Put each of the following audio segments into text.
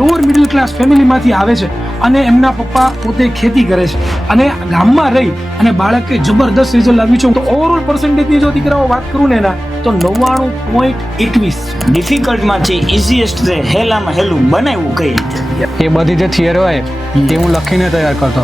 Lower middle class ફેમિલીમાંથી આવે છે અને એમના પપ્પા પોતે ખેતી કરે છે અને ગામમાં રહી અને બાળકે જબરદસ્ત રિઝલ્ટ લાવ્યું છે. તો ઓવરઓલ પર્સન્ટેજની જો દીકરાઓ વાત કરું ને એના તો 99.21. ડિફિકલ્ટમાંથી ઇઝીએસ્ટ રે હેલામાં હેલું બનાવ્યું કઈ રીતે? એ બધી જે થિયરી હોય એ હું લખીને તૈયાર કરતો.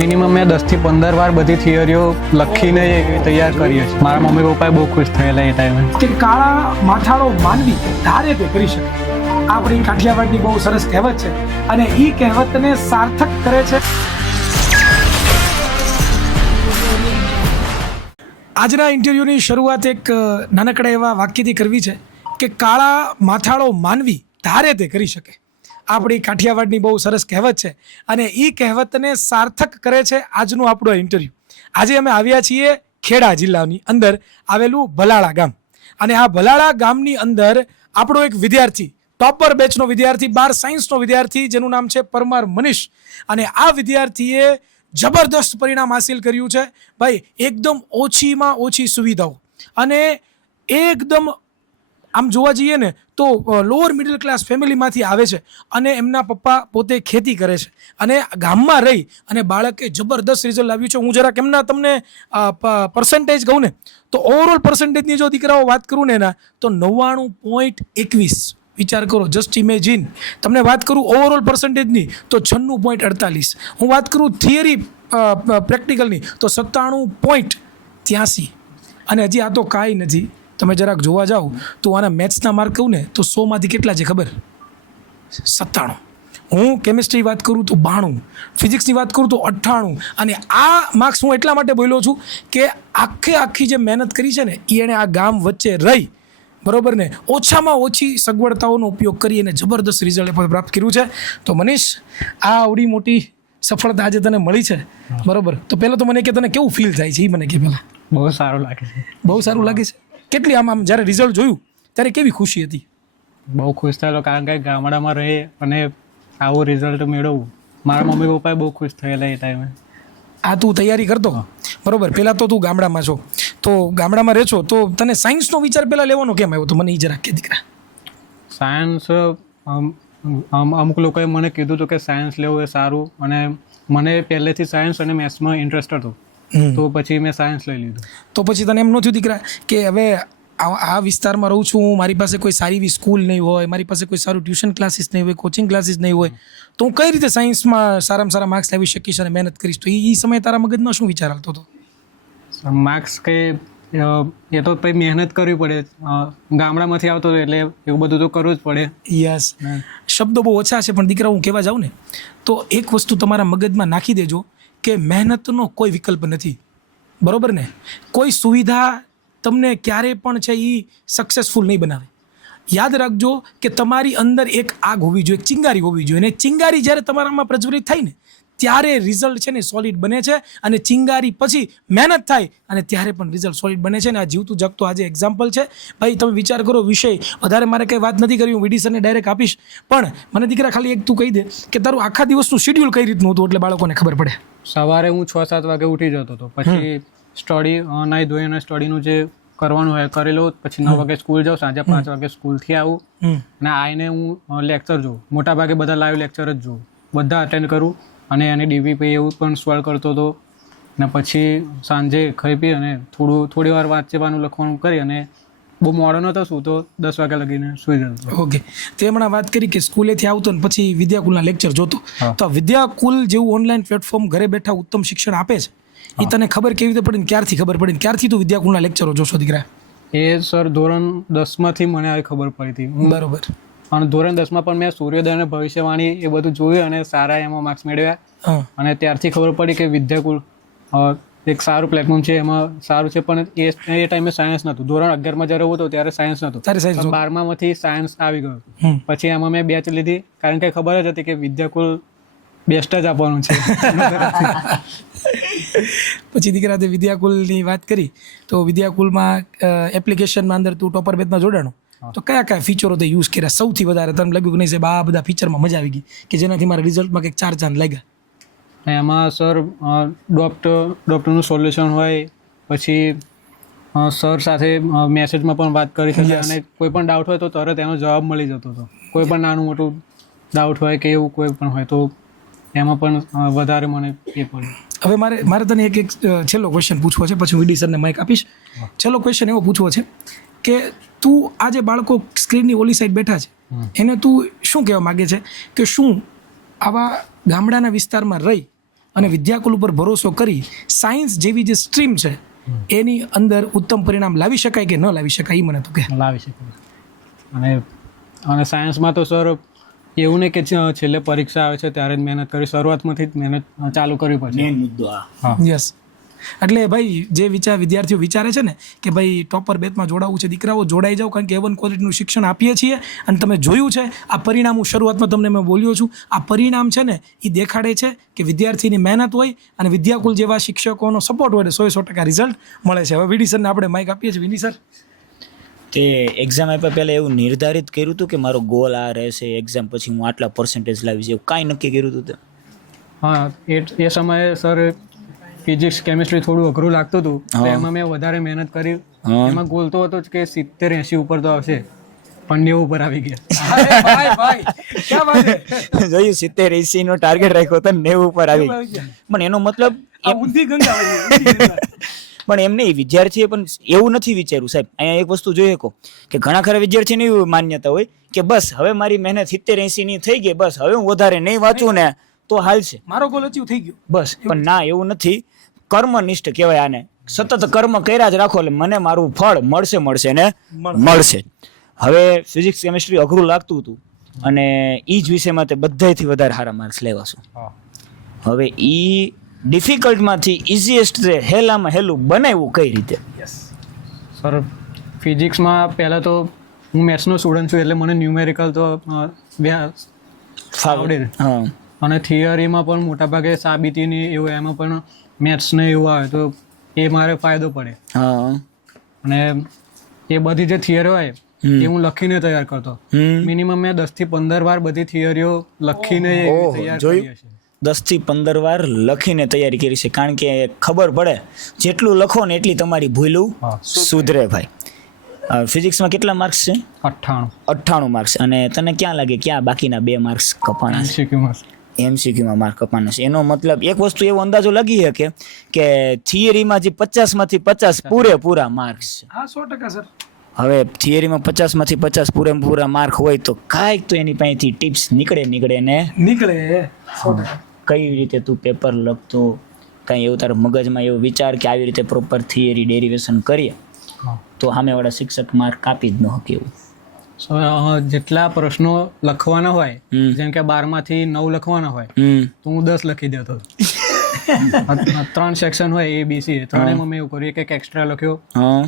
મિનિમમ મેં 10 થી 15 વાર બધી થિયરીઓ લખીને તૈયાર કરી છે. મારા મમ્મી પપ્પા બહુ ખુશ થયેલા એ ટાઈમે કે કાળા માથાળો માનવી ધારે તે કરી શકે. આપણી કાઠિયાવાડની બહુ સરસ કહેવત છે અને એ કહેવતને સાર્થક કરે છે. આજના ઇન્ટરવ્યુની શરૂઆત એક નાનકડા એવા વાક્યથી કરવી છે કે કાળા માથાળો માનવી ધારે તે કરી શકે. આપણી કાઠિયાવાડની બહુ સરસ કહેવત છે અને એ કહેવતને સાર્થક કરે છે આજનું આપણું ઇન્ટરવ્યુ. આજે અમે આવ્યા છીએ ખેડા જિલ્લાની અંદર આવેલું ભલાળા ગામ અને આ ભલાળા ગામની અંદર આપણો એક વિદ્યાર્થી, ટોપર બેચનો વિદ્યાર્થી, 12 સાયન્સનો વિદ્યાર્થી જેનું નામ છે પરમાર મનીષ અને આ વિદ્યાર્થીએ જબરદસ્ત પરિણામ હાસિલ કર્યું છે. ભાઈ એકદમ ઓછીમાં ઓછી સુવિધાઓ અને એકદમ આમ જોવા જઈએ ને તો લોઅર મિડલ ક્લાસ ફેમિલીમાંથી આવે છે અને એમના પપ્પા પોતે ખેતી કરે છે અને ગામમાં રહી અને બાળકે જબરદસ્ત રિઝલ્ટ લાવ્યું છે. હું જરાક એમના તમને પર્સન્ટેજ કહું ને તો ઓવરઓલ પર્સન્ટેજની જો દીકરાઓ વાત કરું ને એના તો 99.21. વિચાર કરો, જસ્ટ ઇમેજિન. તમને વાત કરું ઓવરઓલ પર્સન્ટેજની તો 96.48. હું વાત કરું થિયરી પ્રેક્ટિકલની તો 97.83. અને હજી આ તો કાંઈ નથી. તમે જરાક જોવા જાઓ તો આના મેથ્સના માર્ક કહું ને તો 100માંથી કેટલા છે ખબર? 97. હું કેમિસ્ટ્રી વાત કરું તો 92, ફિઝિક્સની વાત કરું તો 98. અને આ માર્ક્સ હું એટલા માટે બોલ્યો છું કે આખી જે મહેનત કરી છે ને એ એણે આ ગામ વચ્ચે રહી, બરોબર ને, ઓછામાં ઓછી સગવડતાઓનો ઉપયોગ કરી અને જબરદસ્ત રિઝલ્ટ પ્રાપ્ત કર્યું છે. તો મનીષ, આ આવડી મોટી સફળતા આજે તને મળી છે, બરોબર, તો પહેલાં તો મને કે તને કેવું ફીલ થાય છે એ મને કે પહેલાં. બહુ સારું લાગે છે. બહુ સારું લાગે છે. કેટલી આમ જ્યારે રિઝલ્ટ જોયું ત્યારે કેવી ખુશી હતી? બહુ ખુશ થયેલો, કારણ કે ગામડામાં રહે અને આવું રિઝલ્ટ મેળવવું. મારા મમ્મી પપ્પા બહુ ખુશ થયેલા એ ટાઈમે. આ તું તૈયારી કરતો, બરોબર, પહેલાં તો તું ગામડામાં છો, તો ગામડામાં રહે છો તો તને સાયન્સનો વિચાર પહેલાં લેવાનો કેમ આવ્યો? તો મને એ જરાક કે દીકરા. સાયન્સ અમુક લોકોએ મને કીધું હતું કે સાયન્સ લેવું એ સારું અને મને પહેલેથી સાયન્સ અને મેથ્સમાં ઇન્ટરેસ્ટ હતો તો પછી મેં સાયન્સ લઈ લીધું. તો પછી તને એમ ન થયું દીકરા કે હવે આ વિસ્તારમાં રહું છું, મારી પાસે કોઈ સારી એવી સ્કૂલ નહીં હોય, મારી પાસે કોઈ સારું ટ્યુશન ક્લાસીસ નહીં હોય, કોચિંગ ક્લાસીસ નહીં હોય, તો હું કઈ રીતે સાયન્સમાં સારામાં સારા માર્ક્સ લાવી શકીશ અને મહેનત કરીશ? તો એ સમયે તારા મગજમાં શું વિચાર આવતો હતો? માર્ક્સ કે એ તો પછી મહેનત કરવી પડે. ગામડામાંથી આવતો હતો એટલે એવું બધું તો કરવું જ પડે. યસ, શબ્દો બહુ ઓછા છે પણ દીકરા હું કહેવા જાઉં ને તો એક વસ્તુ તમારા મગજમાં નાખી દેજો કે મહેનતનો કોઈ વિકલ્પ નથી, બરોબર ને? કોઈ સુવિધા તમને ક્યારેય પણ છે એ સક્સેસફુલ નહીં બનાવે. યાદ રાખજો કે તમારી અંદર એક આગ હોવી જોઈએ, એક ચિંગારી હોવી જોઈએ, અને ચિંગારી જ્યારે તમારામાં પ્રજ્વલિત થાય ને ત્યારે રિઝલ્ટ છે ને સોલિડ બને છે અને ચિંગારી પછી મહેનત થાય અને ત્યારે પણ રિઝલ્ટ સોલિડ બને છે. ને આ જીવતું જગતું આજે એક્ઝામ્પલ છે. ભાઈ તમે વિચાર કરો, વિષય વધારે મારે કંઈ વાત નથી કરવી, હું વીડી સરને ડાયરેક્ટ આપીશ, પણ મને દીકરા ખાલી એક તું કહી દે કે તારું આખા દિવસનું શેડ્યુલ કઈ રીતનું હતું એટલે બાળકોને ખબર પડે. સવારે હું 6-7 વાગે ઉઠી જતો હતો, પછી સ્ટડી નાહી ધોઈ અને સ્ટડીનું જે કરવાનું હોય કરી લઉં, પછી 9 વાગે સ્કૂલ જાઉં, સાંજે 5 વાગે સ્કૂલથી આવું અને આવીને હું લેક્ચર જોઉં. મોટાભાગે બધા લાઈવ લેક્ચર જ જોઉં, બધા અટેન્ડ કરું અને એની ડીવીપી એવું પણ સોલ્વ કરતો હતો. ને પછી સાંજે ખાઈ પી અને થોડી વાર વાંચવાનું લખવાનું કરી અને બહુ મોડો નહોતો શું તો 10 વાગ્યા લગીને સૂઈ જતો. ઓકે, તે હમણાં વાત કરી કે સ્કૂલેથી આવતો ને પછી વિદ્યાકુલના લેક્ચર જોતો, તો વિદ્યાકુલ જેવું ઓનલાઈન પ્લેટફોર્મ ઘરે બેઠા ઉત્તમ શિક્ષણ આપે છે એ તને ખબર કેવી રીતે પડી? ક્યારથી ખબર પડી? ક્યારથી તું વિદ્યાકુલના લેક્ચરો જોશો દીકરા? એ સર ધોરણ 10માંથી મને આવી ખબર પડી હતી. બરોબર. અને ધોરણ 10માં પણ મેં સૂર્યોદય અને ભવિષ્યવાણી એ બધું જોયું અને સારા એમાં માર્ક્સ મેળવ્યા અને ત્યારથી ખબર પડી કે વિદ્યાકુલ એક સારું પ્લેટફોર્મ છે, એમાં સારું છે. પણ એ ટાઈમે સાયન્સ નહોતું. ધોરણ 11માં જ્યારે હતો ત્યારે સાયન્સ નહોતું, 12માંથી સાયન્સ આવી ગયું. પછી એમાં મેં બેચ લીધી કારણ કે ખબર જ હતી કે વિદ્યાકુલ બેસ્ટ જ આપવાનું છે. પછી દીકરા તે વિદ્યાકુલની વાત કરી તો વિદ્યાકુલમાં એપ્લિકેશનમાં અંદર તું ટોપર બેચમાં જોડાણો તો કયા ફીચરો તે યુઝ કર્યા સૌથી વધારે? તમને લાગ્યું કે નહીં સાહેબ આ બધા ફીચરમાં મજા આવી ગઈ કે જેનાથી મારા રિઝલ્ટમાં કંઈક 4 ચાંદ લાગ્યા? એમાં સર ડૉક્ટરનું સોલ્યુશન હોય, પછી સર સાથે મેસેજમાં પણ વાત કરી શકે અને કોઈ પણ ડાઉટ હોય તો તરત એનો જવાબ મળી જતો હતો. કોઈ પણ નાનું મોટું ડાઉટ હોય કે એવું કોઈ પણ હોય તો એમાં પણ વધારે મને એ પડે. હવે મારે તને એક છેલ્લો ક્વેશ્ચન પૂછવો છે, પછી હું વીડી સરને માઇક આપીશ. છેલ્લો ક્વેશ્ચન એવો પૂછવો છે કે તું આ જે બાળકો સ્ક્રીનની ઓલી સાઈડ બેઠા છે એને તું શું કહેવા માગે છે કે શું આવા ગામડાના વિસ્તારમાં રહી અને વિદ્યાકુલ ઉપર ભરોસો કરી સાયન્સ જેવી જે સ્ટ્રીમ છે એની અંદર ઉત્તમ પરિણામ લાવી શકાય કે ન લાવી શકાય, એ મને તું કહે. લાવી શકે. અને સાયન્સમાં તો સર એવું નહીં કે છેલ્લે પરીક્ષા આવે છે ત્યારે જ મહેનત કરી, શરૂઆતમાંથી જ મહેનત ચાલુ કરવી પડશે. મેન મુદ્દો આ. યસ, એટલે ભાઈ જે વિદ્યાર્થીઓ વિચારે છે ને કે ભાઈ ટોપર બેચમાં જોડાવું છે, દીકરાઓ જોડાઈ જાઓ, કારણ કે A1 ક્વોલિટીનું શિક્ષણ આપીએ છીએ. અને તમે જોયું છે આ પરિણામ, હું શરૂઆતમાં તમને મેં બોલ્યો છું, આ પરિણામ છે ને એ દેખાડે છે કે વિદ્યાર્થીની મહેનત હોય અને વિદ્યાકુલ જેવા શિક્ષકોનો સપોર્ટ હોય એટલે 100% રિઝલ્ટ મળે છે. હવે વીડી સરને આપણે માઇક આપીએ છીએ. વિની સર, તે એક્ઝામ આપ્યા પહેલાં એવું નિર્ધારિત કર્યું હતું કે મારો ગોલ આ રહેશે, એક્ઝામ પછી હું આટલા પર્સન્ટેજ લાવીશ, એવું કાંઈ નક્કી કર્યું હતું તે? હા, એ સમયે સર ફિઝિક્સ કેમિસ્ટ્રી થોડું અઘરું લાગતું હતું, તો એમાં મેં વધારે મહેનત કરી. એમાં ગોલ તો હતો જ કે 70-80 ઉપર તો આવશે, પણ 90 ઉપર આવી ગયા. જોયું, 70-80 નો ટાર્ગેટ રાખ્યો હતો, 90 ઉપર આવી. પણ એનો મતલબ પણ એમ નહીં, વિદ્યાર્થીએ પણ એવું નથી વિચાર્યું સાહેબ. અહીંયા એક વસ્તુ જોઈએ કે ઘણા ખરા વિદ્યાર્થીને એવી માન્યતા હોય કે બસ હવે મારી મહેનત 70-80 ની થઈ ગઈ, બસ હવે હું વધારે નહીં વાંચું ને તો હાલ છે, મારો ગોલ અચીવ થઈ ગયો બસ. પણ ના, એવું નથી. કર્મનિષ્ઠ કહેવાય આને. સતત કર્મ કર્યા જ રાખો એટલે મને મારું ફળ મળશે ને મળશે. હવે ફિઝિક્સ કેમિસ્ટ્રી અઘરું લાગતું હતું અને એ જ વિષયમાં તે બધાથી વધારે સારા માર્ક્સ લેવાશું. હવે એ ડિફિકલ્ટમાંથી ઇઝીએસ્ટ હેલામાં હેલું બનાવ્યું કઈ રીતે? સર ફિઝિક્સમાં પહેલાં તો હું મેથ્સનો સ્ટુડન્ટ છું એટલે મને ન્યુમેરિકલ તો આવડે. હા. અને થિયરીમાં પણ મોટાભાગે સાબિતીની એવું એમાં પણ મેથ્સને એવું આવે તો એ મારે ફાયદો પડે. હા. અને એ બધી જે થિયરી હોય એ હું લખીને તૈયાર કરતો. મિનિમમ મેં 10 થી 15 વાર બધી થિયરીઓ લખીને તૈયાર કરી છે. 10 થી 15 વાર લખીને તૈયારી કરી છે, કારણ કે ખબર પડે જેટલું લખો ને એટલી તમારી ભૂલું સુધરે ભાઈ. ફિઝિક્સમાં કેટલા માર્ક્સ છે? 98 માર્ક્સ. અને તને ક્યાં લાગે ક્યાં બાકીના 2 માર્ક્સ કપાણા છે? MCQમાં માર્ક કપાના છે. એનો મતલબ એક વસ્તુ એવો અંદાજો લાગી શકે કે થિયરીમાં જે 50માંથી 50 પૂરેપૂરા માર્ક્સ છે. હા, 100% સર. હવે થિયરીમાં 50માંથી 50 પૂરેપૂરા માર્ક હોય તો કાંઈક તો એની પાસેથી ટિપ્સ નીકળે ને નીકળે. કઈ રીતે તું પેપર લખતો, કાંઈ એવું તારા મગજમાં એવો વિચાર કે આવી રીતે પ્રોપર થિયરી ડેરિવેશન કરીએ તો સામેવાળા શિક્ષક માર્ક કાપી જ ન શકે એવું. જેટલા પ્રશ્નો લખવાના હોય, જેમ કે 12માંથી 9 લખવાના હોય તો હું 10 લખી દેતો. 3 સેક્શન હોય ABC, ત્રણેયમાં મેં એવું કર્યું કે એક્સ્ટ્રા લખ્યો.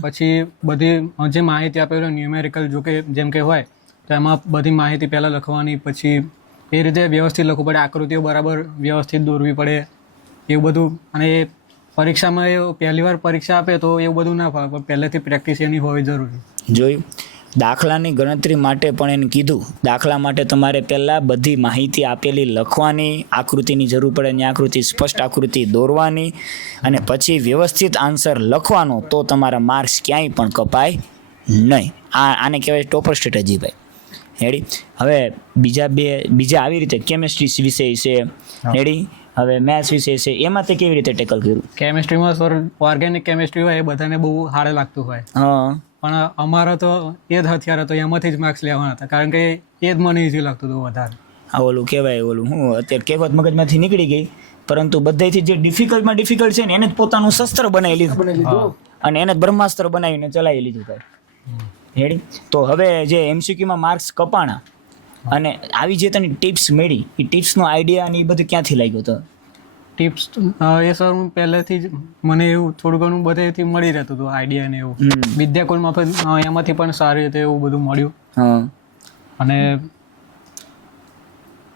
પછી બધી જે માહિતી આપેલી ન્યુમેરિકલ જો કે જેમ કે હોય તો એમાં બધી માહિતી પહેલાં લખવાની, પછી એ રીતે વ્યવસ્થિત લખવું પડે, આકૃતિઓ બરાબર વ્યવસ્થિત દોરવી પડે એવું બધું. અને એ પરીક્ષામાં એ પહેલી વાર પરીક્ષા આપે તો એવું બધું ના ફાવે, પણ પહેલેથી પ્રેક્ટિસ એની હોવી જરૂરી. જોયું, દાખલાની ગણતરી માટે પણ એને કીધું, દાખલા માટે તમારે પહેલાં બધી માહિતી આપેલી લખવાની, આકૃતિની જરૂર પડે ને આકૃતિ, સ્પષ્ટ આકૃતિ દોરવાની, અને પછી વ્યવસ્થિત આન્સર લખવાનો, તો તમારા માર્ક્સ ક્યાંય પણ કપાય નહીં. આને કહેવાય ટોપર સ્ટ્રેટેજી ભાઈ. રેડી? હવે બીજા આવી રીતે કેમિસ્ટ્રી વિષય છે, રેડી? હવે મેથ્સ વિષય છે, એમાં તે કેવી રીતે ટેકલ કર્યું? કેમિસ્ટ્રીમાં સર ઓર્ગેનિક કેમિસ્ટ્રી હોય એ બધાને બહુ હાર્ડ લાગતું હોય. પણ અમારા તો એ જ હથિયાર હતો, એમાંથી જ માર્ક્સ લેવાના હતા, કારણ કે એ જ મને ઇઝી લાગતું હતું વધારે. આ ઓલું કહેવાય, ઓલું હું અત્યારે કહેવત મગજમાંથી નીકળી ગઈ, પરંતુ બધાથી જે ડિફિકલ્ટમાં ડિફિકલ્ટ છે ને એને જ પોતાનું શસ્ત્ર બનાવી લીધું અને એને જ બ્રહ્માસ્ત્ર બનાવીને ચલાવી લીધું ભાઈ. રેડી? તો હવે જે MCQમાં માર્ક્સ કપાણા અને આવી જે તને ટિપ્સ મળી, એ ટિપ્સનો આઈડિયા અને એ બધું ક્યાંથી લાગ્યો હતો? ટિપ્સ એ સર હું પહેલેથી જ મને એવું થોડું ઘણું બધેથી મળી રહેતું હતું આઈડિયા ને એવું. વિદ્યાકુલમાં પણ એમાંથી પણ સારી રીતે એવું બધું મળ્યું. અને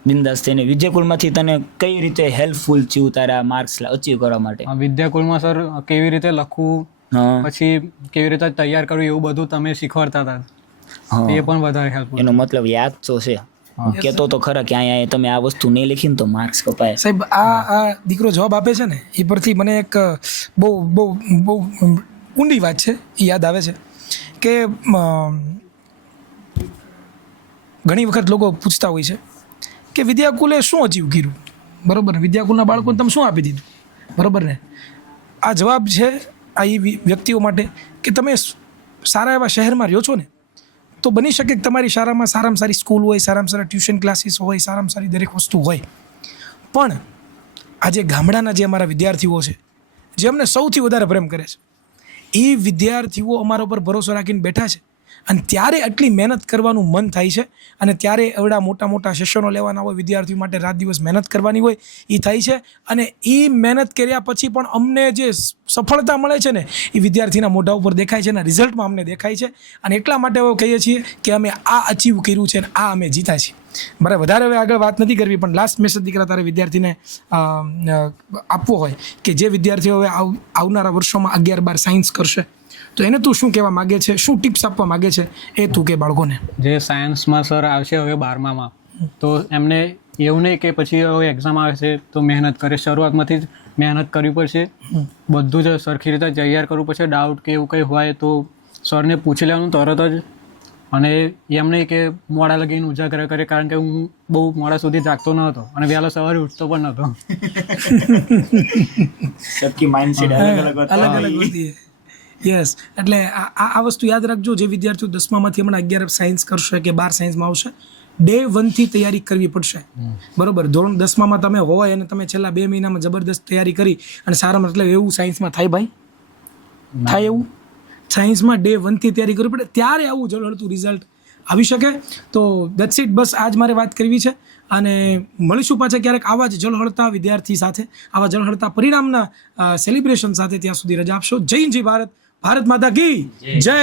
બિંદાસ થઈને વિદ્યાકુલમાંથી તને કઈ રીતે હેલ્પફુલ થયું તારા માર્ક્સ અચીવ કરવા માટે? વિદ્યાકુલમાં સર કેવી રીતે લખવું, પછી કેવી રીતે તૈયાર કરવું, એવું બધું તમે શીખવાડતા હતા, એ પણ વધારે હેલ્પફુલ. એનો મતલબ યાદ તો છે. કહેતો તો ખરા કે અહીંયા તમે આ વસ્તુ નહીં લખીને તો માર્ક્સ કપાય. સાહેબ, આ દીકરો જવાબ આપે છે ને એ પરથી મને એક બહુ બહુ બહુ ઊંડી વાત છે એ યાદ આવે છે કે ઘણી વખત લોકો પૂછતા હોય છે કે વિદ્યાકુલે શું અચીવ કર્યું, બરાબર ને, વિદ્યાકુલના બાળકોને તમે શું આપી દીધું, બરાબર ને. આ જવાબ છે આ એ વ્યક્તિઓ માટે કે તમે સારા એવા શહેરમાં રહ્યો છો ને, તો બની શકે કે તમારી શાળામાં સારામાં સારી સ્કૂલ હોય, સારામાં સારા ટ્યુશન ક્લાસીસ હોય, સારામાં સારી દરેક વસ્તુ હોય, પણ આજે ગામડાના જે અમારા વિદ્યાર્થીઓ છે, જે અમને સૌથી વધારે પ્રેમ કરે છે, એ વિદ્યાર્થીઓ અમારા ઉપર ભરોસો રાખીને બેઠા છે, અને ત્યારે આટલી મહેનત કરવાનું મન થાય છે, અને ત્યારે એવડા મોટા મોટા સેશનો લેવાના હોય, વિદ્યાર્થીઓ માટે રાત દિવસ મહેનત કરવાની હોય, એ થાય છે. અને એ મહેનત કર્યા પછી પણ અમને જે સફળતા મળે છે ને, એ વિદ્યાર્થીના મોઢા ઉપર દેખાય છે, અને રિઝલ્ટમાં અમને દેખાય છે. અને એટલા માટે હવે કહીએ છીએ કે અમે આ અચીવ કર્યું છે અને આ અમે જીતા છીએ. મારે વધારે હવે આગળ વાત નથી કરવી, પણ લાસ્ટ મેસેજ દીકરા તારે વિદ્યાર્થીને આપવો હોય કે જે વિદ્યાર્થીઓ હવે આવનારા વર્ષોમાં 11-12 સાયન્સ કરશે, તો એને તું શું કહેવા માગે છે, શું ટિપ્સ આપવા માગે છે, એ તું કે બાળકોને. જે સાયન્સમાં સર આવશે હવે 12માં, તો એમને એવું નહીં કે પછી હવે એક્ઝામ આવે છે તો મહેનત કરે, શરૂઆતમાંથી જ મહેનત કરવી પડશે, બધું જ સરખી રીતે તૈયાર કરવું પડશે. ડાઉટ કે એવું કંઈ હોય તો સરને પૂછી લેવાનું તરત જ. અને એમ નહીં કે મોડા લગીને ઉજાગર કરે, કારણ કે હું બહુ મોડા સુધી જાગતો ન હતો અને વહેલા સવારે ઉઠતો પણ નહોતો. સબકી માઇન્ડસેટ અલગ અલગ હોતી યસ. એટલે આ વસ્તુ યાદ રાખજો, જે વિદ્યાર્થીઓ 10માંથી હમણાં 11 સાયન્સ કરશે કે 12 સાયન્સમાં આવશે, ડે 1થી તૈયારી કરવી પડશે, બરોબર. ધોરણ 10માં તમે હોય અને તમે છેલ્લા 2 મહિનામાં જબરદસ્ત તૈયારી કરી અને સારા મતલબ એવું સાયન્સમાં થાય ભાઈ, થાય એવું સાયન્સમાં ડે 1થી તૈયારી કરવી પડે, ત્યારે આવું ઝળહળતું રિઝલ્ટ આવી શકે. તો દેટ્સ ઇટ, બસ આજ મારે વાત કરવી છે. અને મળીશું પાછા ક્યારેક આવા જ ઝળહળતા વિદ્યાર્થી સાથે, આવા ઝળહળતા પરિણામના સેલિબ્રેશન સાથે. ત્યાં સુધી રજા આપશો. જય ભારત, ભારત માતા કી જય.